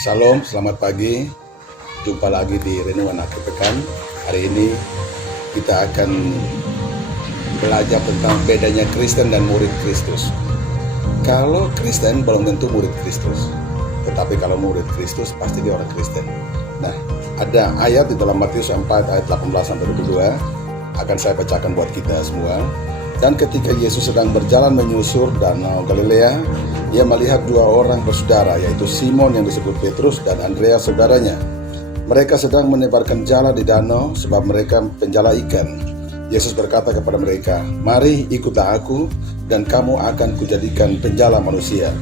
Shalom, selamat pagi. Jumpa lagi di Renungan Akhir Pekan. Hari ini kita akan belajar tentang bedanya Kristen dan murid Kristus. Kalau Kristen belum tentu murid Kristus, tetapi kalau murid Kristus pasti dia orang Kristen. Nah, ada ayat di dalam Matius 4 ayat 18-22 akan saya bacakan buat kita semua. Dan ketika Yesus sedang berjalan menyusur danau Galilea, ia melihat dua orang bersaudara, yaitu Simon yang disebut Petrus dan Andreas saudaranya. Mereka sedang menebarkan jala di danau sebab mereka penjala ikan. Yesus berkata kepada mereka, "Mari ikutlah aku dan kamu akan kujadikan penjala manusia."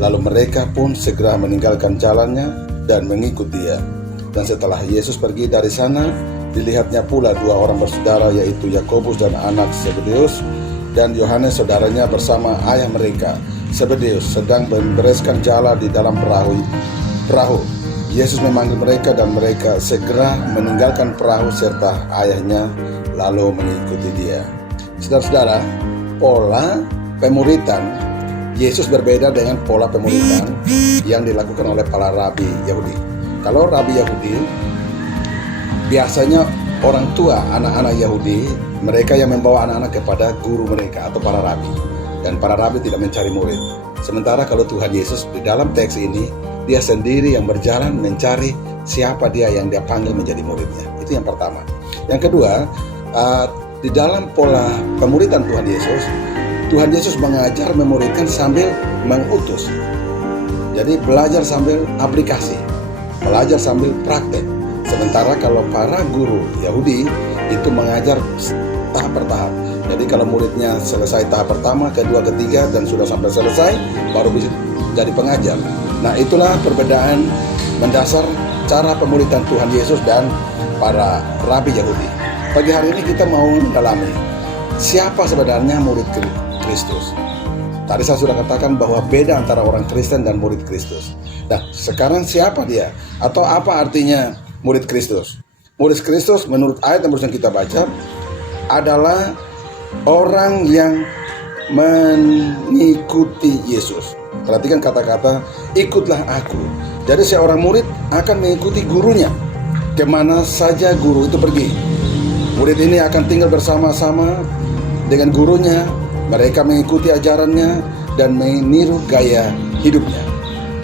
Lalu mereka pun segera meninggalkan jalannya dan mengikut dia. Dan setelah Yesus pergi dari sana, dilihatnya pula dua orang bersaudara, yaitu Yakobus dan anak Zebedeus, dan Yohanes saudaranya bersama ayah mereka Zebedeus sedang membereskan jala di dalam perahu. Yesus memanggil mereka dan mereka segera meninggalkan perahu serta ayahnya lalu mengikuti dia. Saudara-saudara, pola pemuritan Yesus berbeda dengan pola pemuritan yang dilakukan oleh para rabi Yahudi. Kalau rabi Yahudi, biasanya orang tua anak-anak Yahudi, mereka yang membawa anak-anak kepada guru mereka atau para rabi. Dan para rabi tidak mencari murid. Sementara kalau Tuhan Yesus di dalam teks ini, dia sendiri yang berjalan mencari siapa dia yang dia panggil menjadi muridnya. Itu yang pertama. Yang kedua, di dalam pola pemuritan Tuhan Yesus mengajar memuridkan sambil mengutus. Jadi belajar sambil aplikasi, belajar sambil praktek. Sementara kalau para guru Yahudi itu mengajar tahap per tahap. Jadi kalau muridnya selesai tahap pertama, kedua, ketiga, dan sudah sampai selesai, baru bisa jadi pengajar. Nah, itulah perbedaan mendasar cara pemuritan Tuhan Yesus dan para rabi Yahudi. Pagi hari ini kita mau mendalami siapa sebenarnya murid Kristus. Tadi saya sudah katakan bahwa beda antara orang Kristen dan murid Kristus. Nah, sekarang siapa dia? Atau apa artinya murid Kristus? Murid Kristus menurut ayat yang barusan kita baca adalah orang yang mengikuti Yesus. Perhatikan kata-kata ikutlah aku. Jadi seorang murid akan mengikuti gurunya kemana saja guru itu pergi. Murid ini akan tinggal bersama-sama dengan gurunya. Mereka mengikuti ajarannya dan meniru gaya hidupnya.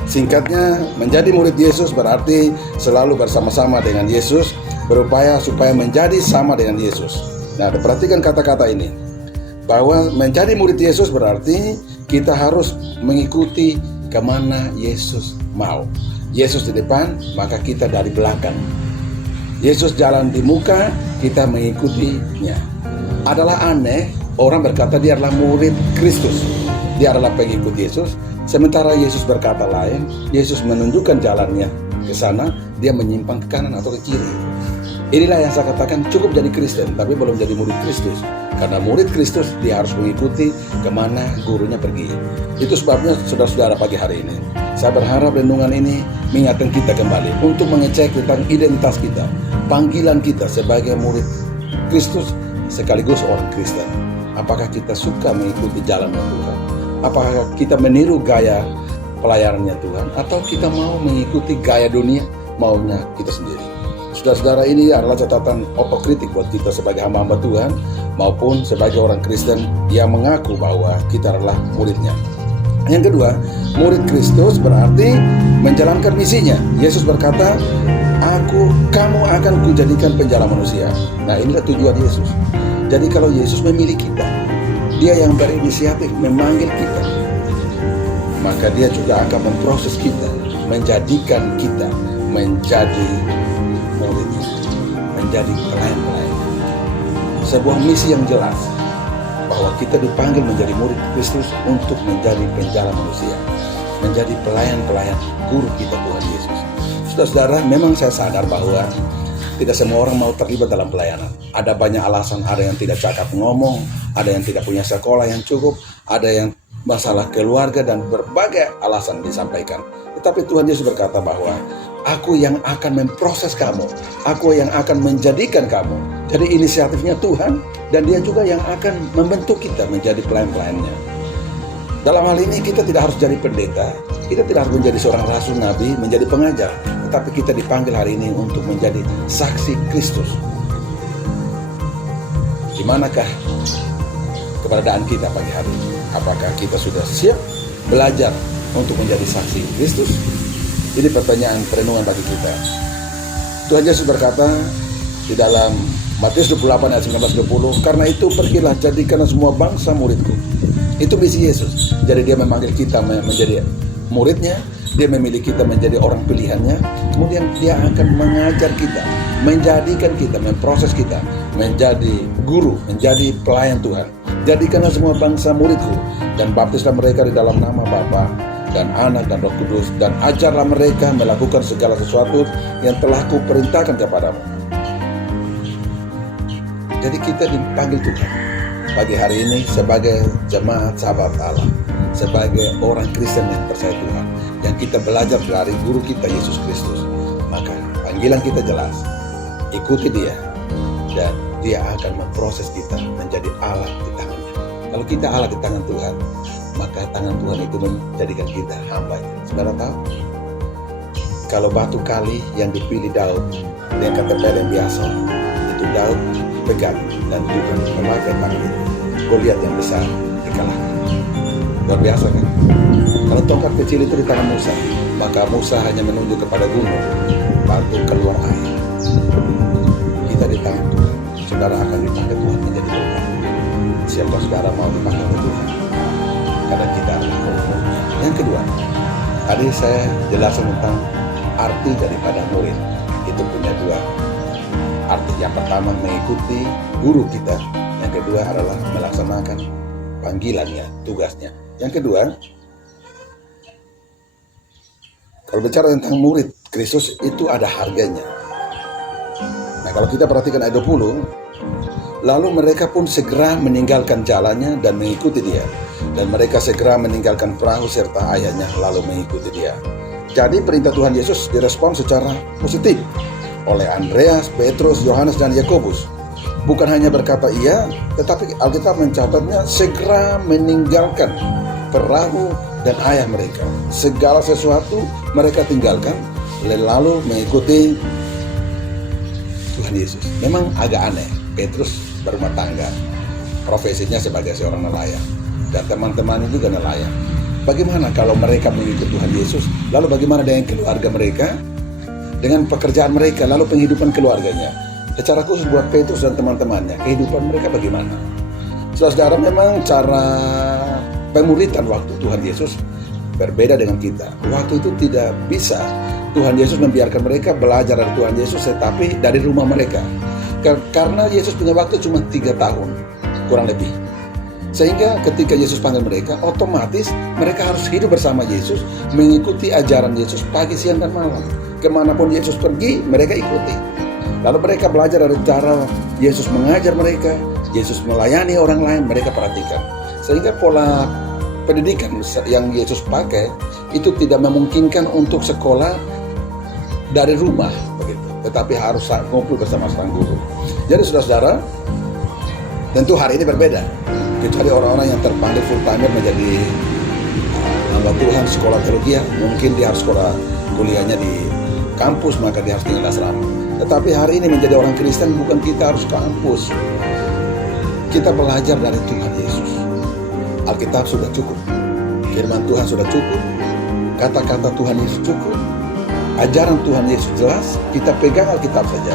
Singkatnya, menjadi murid Yesus berarti selalu bersama-sama dengan Yesus, berupaya supaya menjadi sama dengan Yesus. Nah, perhatikan kata-kata ini, bahwa menjadi murid Yesus berarti kita harus mengikuti kemana Yesus mau. Yesus di depan, maka kita dari belakang. Yesus jalan di muka, kita mengikutinya. Adalah aneh, orang berkata dia adalah murid Kristus, dia adalah pengikut Yesus. Sementara Yesus berkata lain, Yesus menunjukkan jalannya ke sana, dia menyimpang ke kanan atau ke kiri. Inilah yang saya katakan cukup jadi Kristen, tapi belum jadi murid Kristus. Karena murid Kristus, dia harus mengikuti kemana gurunya pergi. Itu sebabnya saudara-saudara pagi hari ini, saya berharap renungan ini mengingatkan kita kembali untuk mengecek tentang identitas kita, panggilan kita sebagai murid Kristus sekaligus orang Kristen. Apakah kita suka mengikuti jalan Tuhan? Apakah kita meniru gaya pelayanannya Tuhan? Atau kita mau mengikuti gaya dunia, maunya kita sendiri? Saudara-saudara, ini adalah catatan otokritik buat kita sebagai hamba-hamba Tuhan maupun sebagai orang Kristen yang mengaku bahwa kita adalah muridnya. Yang kedua, murid Kristus berarti menjalankan misinya. Yesus berkata, kamu akan kujadikan penjala manusia. Nah, inilah tujuan Yesus. Jadi kalau Yesus memilih kita, dia yang berinisiatif memanggil kita, maka dia juga akan memproses kita, menjadikan kita menjadi muridnya, menjadi pelayan-pelayan. Sebuah misi yang jelas bahwa kita dipanggil menjadi murid Kristus untuk menjadi penjala manusia, menjadi pelayan-pelayan guru kita Tuhan Yesus. Saudara-saudara, memang saya sadar bahwa tidak semua orang mau terlibat dalam pelayanan. Ada banyak alasan, ada yang tidak cakap ngomong, ada yang tidak punya sekolah yang cukup, ada yang masalah keluarga dan berbagai alasan disampaikan. Tetapi Tuhan Yesus berkata bahwa aku yang akan memproses kamu, aku yang akan menjadikan kamu. Jadi inisiatifnya Tuhan, dan dia juga yang akan membentuk kita menjadi pelayan-pelayannya. Dalam hal ini kita tidak harus jadi pendeta, kita tidak harus menjadi seorang rasul, nabi, menjadi pengajar, tetapi kita dipanggil hari ini untuk menjadi saksi Kristus. Di manakah keberadaan kita pagi hari ini? Apakah kita sudah siap belajar untuk menjadi saksi Kristus? Ini pertanyaan perenungan bagi kita. Tuhan Yesus berkata di dalam Matius 28 ayat 19-20, karena itu pergilah jadikanlah semua bangsa muridku. Itu misi Yesus. Jadi dia memanggil kita menjadi muridnya, dia memilih kita menjadi orang pilihannya, kemudian dia akan mengajar kita, menjadikan kita, memproses kita menjadi guru, menjadi pelayan Tuhan. Jadikanlah semua bangsa muridku dan baptislah mereka di dalam nama Bapa dan Anak dan Roh Kudus, dan ajarlah mereka melakukan segala sesuatu yang telah kuperintahkan kepadamu. Jadi kita dipanggil Tuhan pagi hari ini sebagai jemaat sahabat Allah, sebagai orang Kristen yang percaya Tuhan, yang kita belajar dari guru kita Yesus Kristus. Maka panggilan kita jelas, ikuti dia, dan dia akan memproses kita menjadi alat di tangannya. Kalau kita alat di tangan Tuhan, maka tangan Tuhan itu menjadikan kita hambanya. Saudara tahu, kalau batu kali yang dipilih Daud dengan ketempel yang biasa, itu Daud pegang dan Tuhan memakai tangan itu. Goliat yang besar dikalahkan. Luar biasa kan? Kalau tongkat kecil itu di tangan Musa, maka Musa hanya menunjuk kepada gunung, batu keluar air. Kita di tangan Tuhan. Saudara akan dipakai Tuhan menjadi Tuhan. Siapa saudara mau dipakai oleh Tuhan? Karena kita adalah murid-muridnya. Yang kedua, tadi saya jelaskan tentang arti daripada murid. Itu punya dua arti. Yang pertama mengikuti guru kita, yang kedua adalah melaksanakan panggilannya, tugasnya. Yang kedua, kalau bicara tentang murid Kristus itu ada harganya. Nah, kalau kita perhatikan ayat 20, lalu mereka pun segera meninggalkan jalannya dan mengikuti dia, dan mereka segera meninggalkan perahu serta ayahnya lalu mengikuti dia. Jadi perintah Tuhan Yesus direspon secara positif oleh Andreas, Petrus, Yohanes, dan Yakobus. Bukan hanya berkata iya, tetapi Alkitab mencatatnya segera meninggalkan perahu dan ayah mereka. Segala sesuatu mereka tinggalkan, lalu mengikuti Tuhan Yesus. Memang agak aneh, Petrus berumah tangga, profesinya sebagai seorang nelayan, dan teman-temannya juga nelayan. Bagaimana kalau mereka mengikuti Tuhan Yesus, lalu bagaimana dengan keluarga mereka, dengan pekerjaan mereka, lalu penghidupan keluarganya? Secara khusus buat Petrus dan teman-temannya, kehidupan mereka bagaimana? Saudara, memang cara pemuridan waktu Tuhan Yesus berbeda dengan kita. Waktu itu tidak bisa Tuhan Yesus membiarkan mereka belajar dari Tuhan Yesus, tetapi dari rumah mereka. Karena Yesus punya waktu cuma 3 tahun, kurang lebih. Sehingga ketika Yesus panggil mereka, otomatis mereka harus hidup bersama Yesus, mengikuti ajaran Yesus pagi, siang, dan malam. Kemanapun Yesus pergi, mereka ikuti. Lalu mereka belajar dari cara Yesus mengajar mereka, Yesus melayani orang lain, mereka perhatikan. Sehingga pola pendidikan yang Yesus pakai itu tidak memungkinkan untuk sekolah dari rumah, begitu. Tetapi harus ngumpul bersama sang guru. Jadi saudara-saudara, tentu hari ini berbeda. Kecuali orang-orang yang terpanggil full timer menjadi hamba Tuhan, sekolah teologi, mungkin dia harus sekolah kuliahnya di kampus, maka dia harus tinggal di asrama. Tetapi hari ini menjadi orang Kristen bukan kita harus kampus. Kita belajar dari Tuhan Yesus. Alkitab sudah cukup, firman Tuhan sudah cukup, kata-kata Tuhan Yesus cukup, ajaran Tuhan Yesus jelas. Kita pegang Alkitab saja,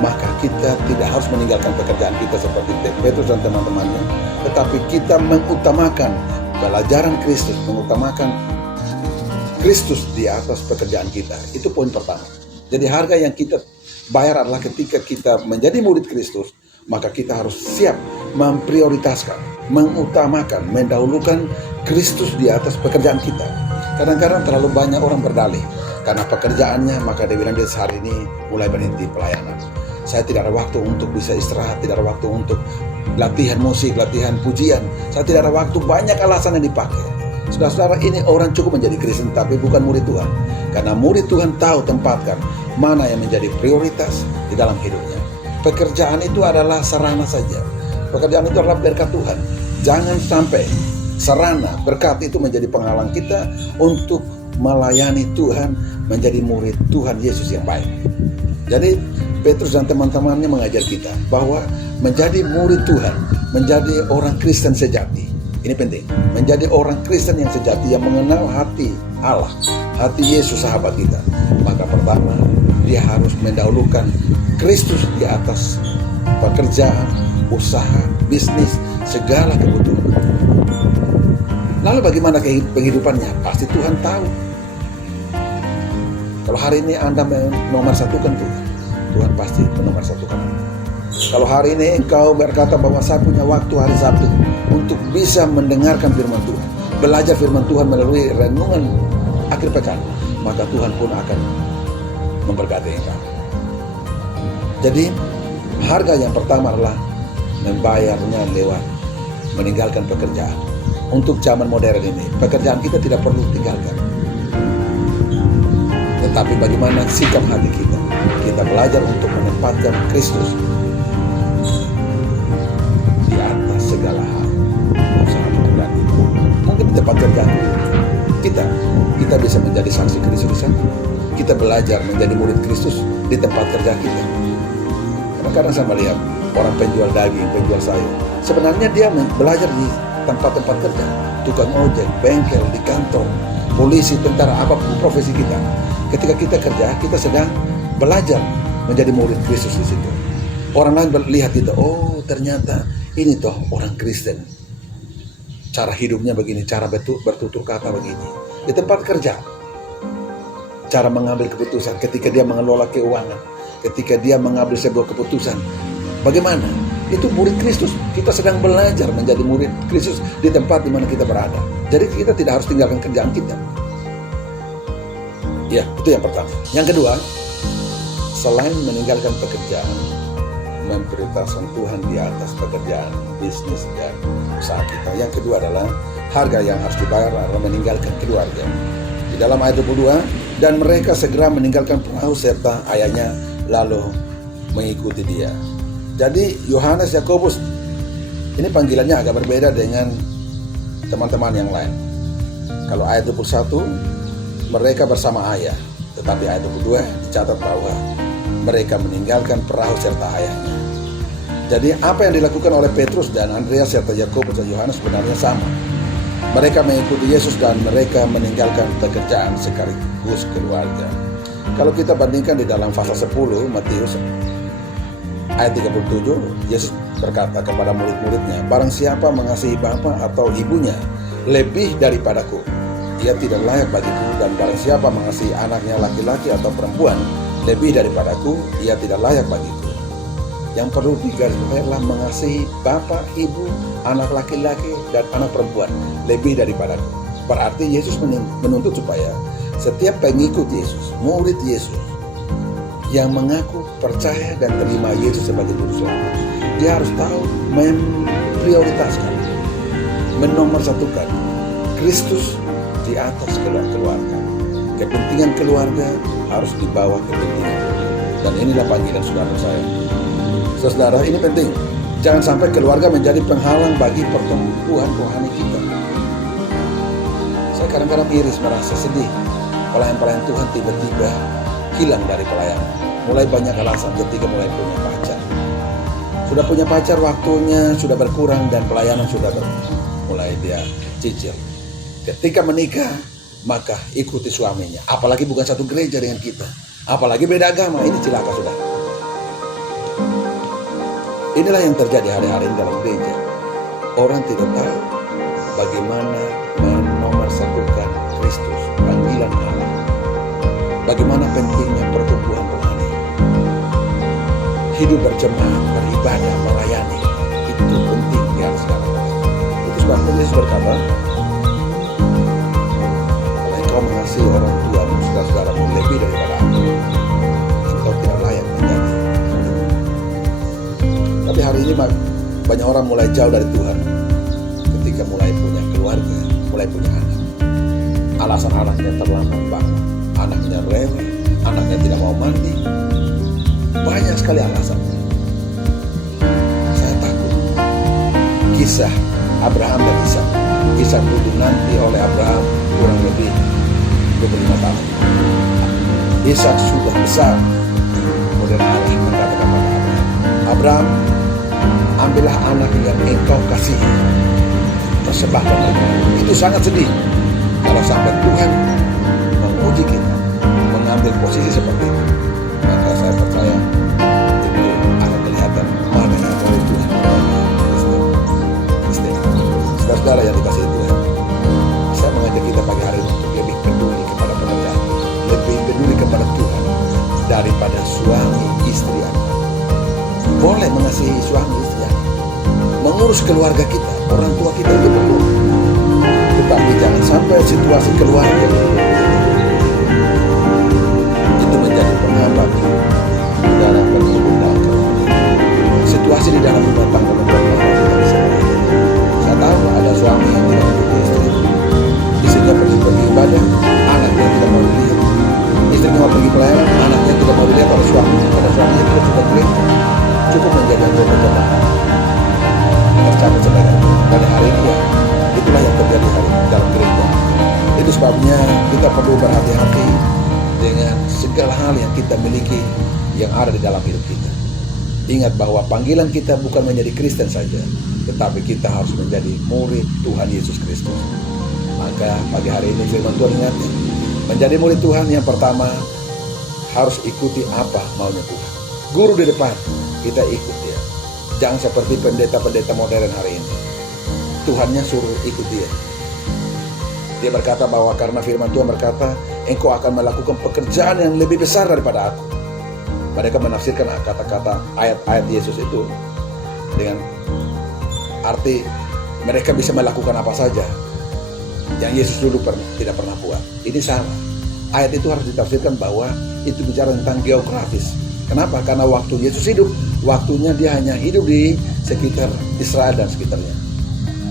maka kita tidak harus meninggalkan pekerjaan kita seperti Petrus dan teman-temannya, tetapi kita mengutamakan pelajaran Kristus, mengutamakan Kristus di atas pekerjaan kita. Itu poin pertama. Jadi harga yang kita bayar adalah ketika kita menjadi murid Kristus, maka kita harus siap memprioritaskan, mengutamakan, mendahulukan Kristus di atas pekerjaan kita. Kadang-kadang terlalu banyak orang berdalih karena pekerjaannya, maka dia bilang dia hari ini mulai berhenti pelayanan. Saya tidak ada waktu untuk bisa istirahat, tidak ada waktu untuk latihan musik, latihan pujian. Saya tidak ada waktu, banyak alasan yang dipakai. Saudara-saudara, ini orang cukup menjadi Kristen tapi bukan murid Tuhan. Karena murid Tuhan tahu tempatkan mana yang menjadi prioritas di dalam hidupnya. Pekerjaan itu adalah sarana saja. Pekerjaan itu adalah berkat Tuhan. Jangan sampai sarana, berkat itu menjadi penghalang kita untuk melayani Tuhan, menjadi murid Tuhan Yesus yang baik. Jadi Petrus dan teman-temannya mengajar kita bahwa menjadi murid Tuhan, menjadi orang Kristen sejati, ini penting. Menjadi orang Kristen yang sejati, yang mengenal hati Allah, hati Yesus sahabat kita. Maka pertama, dia harus mendahulukan Kristus di atas pekerjaan, usaha, bisnis, segala kebutuhan. Lalu bagaimana kehidupannya? Pasti Tuhan tahu. Kalau hari ini Anda nomor satukan Tuhan, Tuhan pasti nomor satukan Anda. Kalau hari ini engkau berkata bahwa saya punya waktu hari Sabtu untuk bisa mendengarkan firman Tuhan, belajar firman Tuhan melalui renungan akhir pekan, maka Tuhan pun akan memberkati engkau. Jadi harga yang pertama adalah membayarnya lewat meninggalkan pekerjaan. Untuk zaman modern ini, pekerjaan kita tidak perlu tinggalkan. Tetapi bagaimana sikap hati kita? Kita belajar untuk menempatkan Kristus di atas segala hal. Usaha pekerjaan kita. Mungkin di tempat kerja kita bisa menjadi saksi Kristus. Kita belajar menjadi murid Kristus di tempat kerja kita. Karena kadang saya melihat orang penjual daging, penjual sayur, sebenarnya dia belajar di tempat-tempat kerja, tukang ojek, bengkel, di kantor, polisi, tentara, apapun profesi kita. Ketika kita kerja, kita sedang belajar menjadi murid Kristus di situ. Orang lain melihat kita, oh ternyata ini toh orang Kristen. Cara hidupnya begini, cara bertutur kata begini. Di tempat kerja, cara mengambil keputusan ketika dia mengelola keuangan, ketika dia mengambil sebuah keputusan, bagaimana? Itu murid Kristus. Kita sedang belajar menjadi murid Kristus di tempat di mana kita berada. Jadi kita tidak harus tinggalkan kerjaan kita. Ya, itu yang pertama. Yang kedua, selain meninggalkan pekerjaan, memprioritaskan Tuhan di atas pekerjaan, bisnis, dan usaha kita. Yang kedua adalah harga yang harus dibayar adalah meninggalkan keluarga. Di dalam ayat 22, dan mereka segera meninggalkan perahu serta ayahnya lalu mengikuti dia. Jadi Yohanes, Yakobus, ini panggilannya agak berbeda dengan teman-teman yang lain. Kalau ayat 21, mereka bersama ayah. Tetapi ayat 22 dicatat bahwa mereka meninggalkan perahu serta ayahnya. Jadi apa yang dilakukan oleh Petrus dan Andreas serta Yakobus dan Yohanes sebenarnya sama. Mereka mengikuti Yesus dan mereka meninggalkan pekerjaan sekaligus keluarga. Kalau kita bandingkan di dalam pasal 10 Matius ayat 37, Yesus berkata kepada murid-muridnya, barang siapa mengasihi bapa atau ibunya lebih daripadaku, ia tidak layak bagiku, dan barang siapa mengasihi anaknya laki-laki atau perempuan lebih daripadaku, ia tidak layak bagiku. Yang perlu digarisbawahi adalah mengasihi bapa, ibu, anak laki-laki, dan anak perempuan lebih daripadaku. Berarti Yesus menuntut supaya setiap pengikut Yesus, murid Yesus, yang mengaku percaya dan terima Yesus sebagai juru selamat, dia harus tahu memprioritaskan, menomorsatukan Kristus di atas keluarga. Kepentingan keluarga harus di bawah kepentingan. Dan inilah panggilan saudara saya. Saudara, ini penting. Jangan sampai keluarga menjadi penghalang bagi pertumbuhan rohani kita. Saya kadang-kadang iris, merasa sedih. Pelayan-pelayan Tuhan tiba-tiba hilang dari pelayanan. Mulai banyak alasan ketika mulai punya pacar. Sudah punya pacar, waktunya sudah berkurang dan pelayanan sudah mulai dia cicil. Ketika menikah, maka ikuti suaminya. Apalagi bukan satu gereja dengan kita. Apalagi beda agama, ini celaka sudah. Inilah yang terjadi hari-hari ini dalam gereja. Orang tidak tahu bagaimana menomorsatukan Kristus, panggilan Allah. Bagaimana pentingnya pertumbuhan rohani. Hidup berjemaat, beribadah, melayani. Itu penting di atas segala. Itu sebabnya Yesus berkata, kalau engkau mengasihi orang tuamu, saudara-saudaramu lebih daripada aku, engkau tidak layak menjadi. Tapi hari ini banyak orang mulai jauh dari Tuhan ketika mulai punya keluarga, mulai punya anak. Alasan anaknya terlambat bangun, anaknya rewel, anaknya tidak mau mandi. Banyak sekali alasan. Saya takut kisah Abraham dan Ishak Ishak itu dinanti oleh Abraham kurang lebih 25 tahun. Ishak sudah besar. Kemudian Allah berkata kepada Abraham, ambillah anak yang engkau kasihi, persembahkan Abraham. Itu sangat sedih kalau sampai Tuhan menguji kita, mengambil posisi seperti itu. Maka saya percaya itu akan kelihatan mana yang dari Tuhan. Saudara yang dikasihi Tuhan, saya mengajak kita pagi hari ini untuk lebih peduli kepada pekerjaan, lebih peduli kepada Tuhan daripada suami, istri, anak. Boleh mengasihi suami, istri, anak, mengurus keluarga kita, orang tua kita itu perlu. Tetapi jangan sampai situasi keluarga itu menjadi penghambat dalam bertumbuh dalam keluarga. Situasi di dalam rumah tangga membuat kita bisa berada. Saya tahu ada suami yang tidak mendukung istri, istrinya pergi ibadah, anaknya tidak mau dilihat, istrinya mau pergi pelayanan, anaknya tidak mau dilihat oleh suaminya, karena suaminya tidak suka gereja. Cukup menjadi anggota jemaat. Tercapai saudara pada hari ini ya, itulah yang terjadi hari dalam gereja. Itu sebabnya kita perlu berhati-hati dengan segala hal yang kita miliki yang ada di dalam hidup kita. Ingat bahwa panggilan kita bukan menjadi Kristen saja, tetapi kita harus menjadi murid Tuhan Yesus Kristus. Maka pagi hari ini firman Tuhan ingatkan, menjadi murid Tuhan yang pertama harus ikuti apa maunya Tuhan. Guru di depan, kita ikut dia. Jangan seperti pendeta-pendeta modern hari ini. Tuhannya suruh ikut dia. Dia berkata bahwa karena firman Tuhan berkata, engkau akan melakukan pekerjaan yang lebih besar daripada aku. Mereka menafsirkan kata-kata ayat-ayat Yesus itu dengan arti mereka bisa melakukan apa saja yang Yesus dulu tidak pernah buat. Ini salah. Ayat itu harus ditafsirkan bahwa itu bicara tentang geografis. Kenapa? Karena waktu Yesus hidup, waktunya dia hanya hidup di sekitar Israel dan sekitarnya.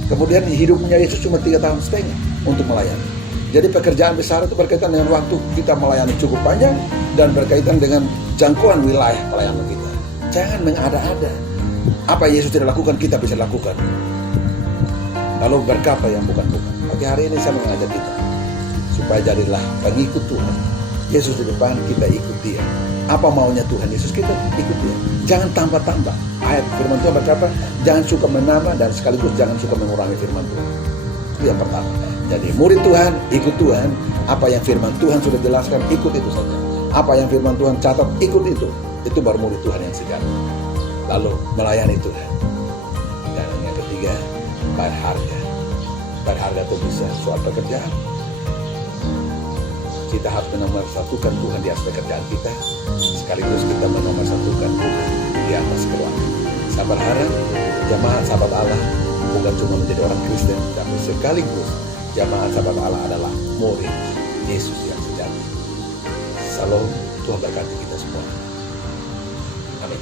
Kemudian hidupnya Yesus cuma 3,5 tahun untuk melayani. Jadi pekerjaan besar itu berkaitan dengan waktu kita melayani cukup panjang dan berkaitan dengan jangkauan wilayah pelayanan kita. Jangan mengada-ada. Apa Yesus tidak lakukan, kita bisa lakukan. Lalu berkata yang bukan-bukan. Pagi hari ini saya mengajak kita supaya jadilah pengikut Tuhan. Yesus di depan, kita ikut dia. Apa maunya Tuhan Yesus, kita ikut dia. Jangan tambah-tambah. Ayat firman Tuhan berkata, jangan suka menambah dan sekaligus jangan suka mengurangi firman Tuhan. Itu yang pertama. Jadi murid Tuhan, ikut Tuhan. Apa yang firman Tuhan sudah jelaskan, ikut itu saja. Apa yang firman Tuhan catat, ikut itu. Itu baru murid Tuhan yang sejati. Lalu melayani Tuhan. Dan yang ketiga, berharga. Berharga itu bisa soal pekerjaan. Kita harus menomorsatukan Tuhan di atas pekerjaan kita, sekaligus kita menomorsatukan Tuhan di atas keluarga. Saya berharap jemaat sahabat Allah bukan cuma menjadi orang Kristen, tapi sekaligus jemaat sahabat Allah adalah murid Yesus yang sejati. Salam, Tuhan berkati kita semua. Amin.